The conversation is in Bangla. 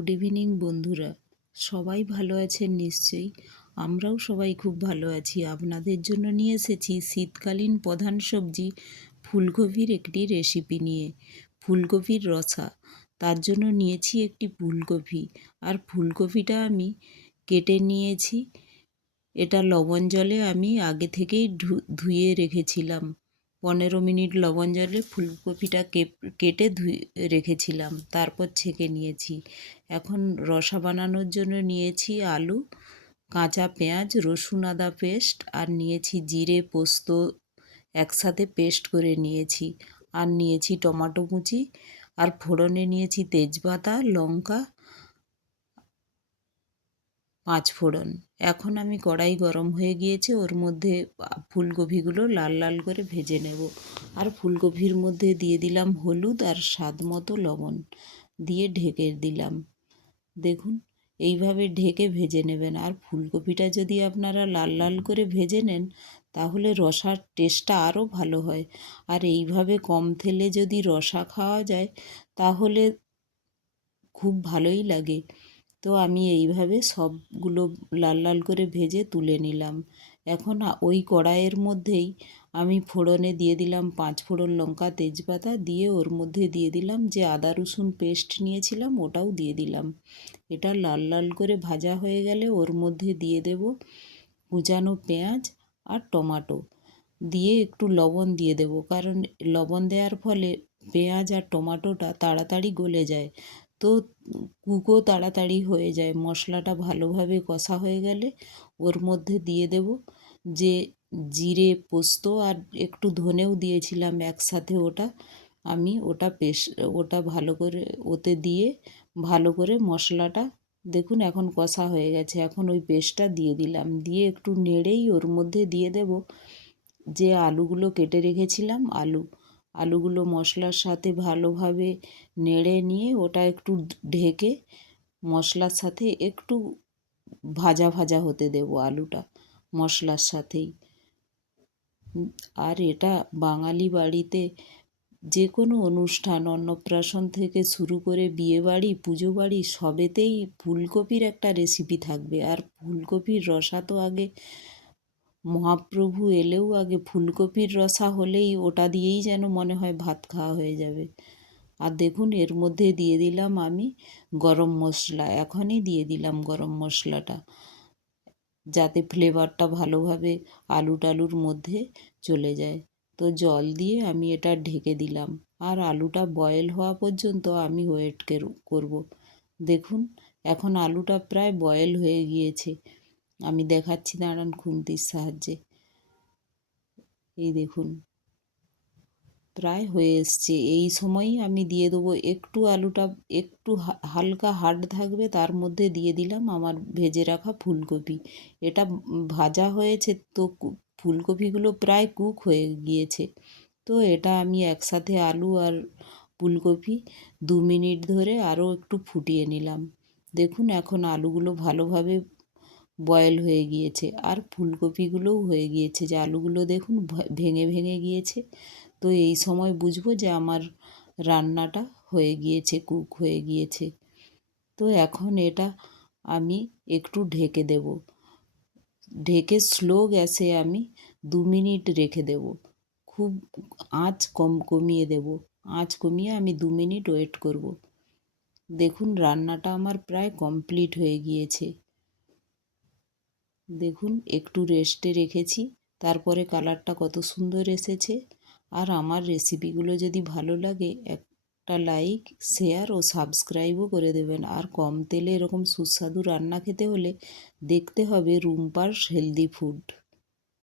গুড ইভিনিং বন্ধুরা, সবাই ভালো আছেন নিশ্চয়ই। আমরাও সবাই খুব ভালো আছি। আপনাদের জন্য নিয়ে এসেছি শীতকালীন প্রধান সবজি ফুলকপির একটি রেসিপি নিয়ে। ফুলকপির রসা। তার জন্য নিয়েছি একটি ফুলকপি, আর ফুলকপিটা আমি কেটে নিয়েছি। এটা লবণ জলে আমি আগে থেকেই ধুয়ে রেখেছিলাম। 15 মিনিট লবণ জলে ফুলকপিটা কেটে ধুয়ে রেখেছিলাম, তারপর ছেঁকে নিয়েছি। এখন রসা বানানোর জন্য নিয়েছি আলু, কাঁচা পেঁয়াজ, রসুন আদা পেস্ট, আর নিয়েছি জিরে পোস্ত একসাথে পেস্ট করে নিয়েছি, আর নিয়েছি টমেটো কুচি, আর ফোড়নে নিয়েছি তেজপাতা, লঙ্কা, 5 ফোড়ন। এখন আমি কড়াই গরম হয়ে গিয়েছে, ওর মধ্যে ফুলকপিগুলো লাল লাল করে ভেজে নেব। আর ফুলকপির মধ্যে দিয়ে দিলাম হলুদ আর স্বাদ মতো লবণ, দিয়ে ঢেকে দিলাম। দেখুন, এইভাবে ঢেকে ভেজে নেবেন। আর ফুলকপিটা যদি আপনারা লাল লাল করে ভেজে নেন, তাহলে রসার টেস্টটা আরও ভালো হয়। আর এইভাবে কম তেলে যদি রসা খাওয়া যায়, তাহলে খুব ভালোই লাগে। তো আমি এইভাবে সবগুলো লাল লাল করে ভেজে তুলে নিলাম। এখন ওই কড়াইয়ের মধ্যেই আমি ফোড়নে দিয়ে দিলাম 5 ফোড়ন, লঙ্কা, তেজপাতা, দিয়ে ওর মধ্যে দিয়ে দিলাম যে আদা রসুন পেস্ট নিয়েছিলাম, ওটাও দিয়ে দিলাম। এটা লাল লাল করে ভাজা হয়ে গেলে ওর মধ্যে দিয়ে দেব কুচানো পেঁয়াজ আর টমেটো, দিয়ে একটু লবণ দিয়ে দেব, কারণ লবণ দেওয়ার ফলে পেঁয়াজ আর টমেটোটা তাড়াতাড়ি গলে যায়, তো কুকও তাড়াতাড়ি হয়ে যায়। মশলাটা ভালোভাবে কষা হয়ে গেলে ওর মধ্যে দিয়ে দেব যে জিরে পোস্ত, আর একটু ধনেও দিয়েছিলাম একসাথে, ওটা ভালো করে ওতে দিয়ে ভালো করে মশলাটা, দেখুন এখন কষা হয়ে গেছে। এখন ওই পেস্টটা দিয়ে দিলাম, দিয়ে একটু নেড়েই ওর মধ্যে দিয়ে দেব যে আলুগুলো কেটে রেখেছিলাম, আলুগুলো মশলার সাথে ভালোভাবে নেড়ে নিয়ে ওটা একটু ঢেকে মশলার সাথে একটু ভাজা ভাজা হতে দেব আলুটা মশলার সাথেই। আর এটা বাঙালি বাড়িতে যে কোনো অনুষ্ঠান, অন্নপ্রাশন থেকে শুরু করে বিয়েবাড়ি, পুজো বাড়ি, সবেতেই ফুলকপির একটা রেসিপি থাকবে। আর ফুলকপির রসা তো আগে, মহাপ্রভু এলেও আগে ফুলকপির রসা হলেই ওটা দিয়েই যেন মনে হয় ভাত খাওয়া হয়ে যাবে। আর দেখুন, এর মধ্যে দিয়ে দিলাম আমি গরম মশলা। এখনই দিয়ে দিলাম গরম মশলাটা, যাতে ফ্লেভারটা ভালোভাবে আলুর মধ্যে চলে যায়। তো জল দিয়ে আমি এটা ঢেকে দিলাম, আর আলুটা বয়েল হওয়া পর্যন্ত আমি ওয়েট করব। দেখুন, এখন আলুটা প্রায় বয়েল হয়ে গিয়েছে। আমি দেখাচ্ছি, দাঁড়ান খুন্তির সাহায্যে। এই দেখুন, প্রায় হয়ে এসছে। এই সময়ই আমি দিয়ে দেবো একটু আলুটা একটু হালকা হার্ড থাকবে, তার মধ্যে দিয়ে দিলাম আমার ভেজে রাখা ফুলকপি। এটা ভাজা হয়েছে, তো ফুলকপিগুলো প্রায় কুক হয়ে গিয়েছে। তো এটা আমি একসাথে আলু আর ফুলকপি 2 মিনিট ধরে আরও একটু ফুটিয়ে নিলাম। দেখুন, এখন আলুগুলো ভালোভাবে বয়েল হয়ে গিয়েছে, আর ফুলকপিগুলোও হয়ে গিয়েছে। যে আলুগুলো দেখুন ভেঙে ভেঙে গিয়েছে। তো এই সময় বুঝবো যে আমার রান্নাটা হয়ে গিয়েছে, কুক হয়ে গিয়েছে। তো এখন এটা আমি একটু ঢেকে দেব। ঢেকে স্লো গ্যাসে আমি 2 মিনিট রেখে দেব। খুব আঁচ কমিয়ে দেব। আঁচ কমিয়ে আমি 2 মিনিট ওয়েট করব। দেখুন, রান্নাটা আমার প্রায় কমপ্লিট হয়ে গিয়েছে। দেখুন, একটু রেস্টে রেখেছি, তারপরে কালারটা কত সুন্দর এসেছে। আর আমার রেসিপিগুলো যদি ভালো লাগে, একটা লাইক, শেয়ার ও সাবস্ক্রাইবও করে দেবেন। আর কম তেলে এরকম সুস্বাদু রান্না খেতে হলে দেখতে হবে রুম্পার হেলদি ফুড।